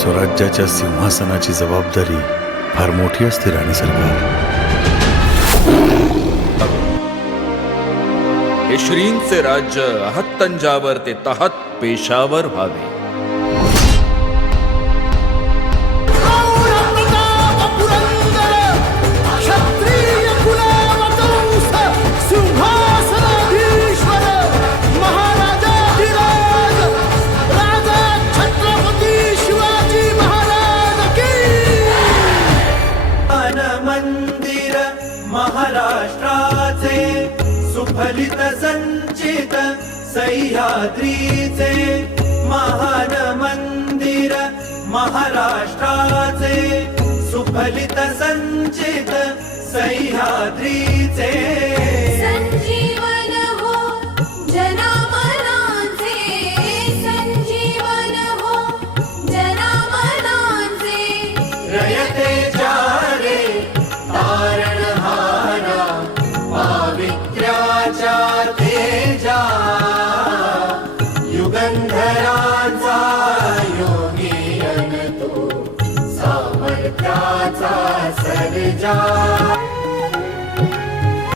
स्वराज्याच्या सिंहासनाची जबाबदारी फार मोठी असते राणी सरकार. हे श्रींचे राज्य अहत्तंजावर ते तहत पेशावर व्हावे. मंदिर महाराष्ट्राचे सुफलित संचित सह्याद्रीचे महान मंदिर महाराष्ट्राचे सुफलित संचित सह्याद्रीचे संजीवन हो जनामनांचे संजीवन हो जनामनांचे रयते चारे तारणहारा पावित्र्याच्या तेजा युगंधराचा योगी अन तू सामर्थ्याचा सर्जा.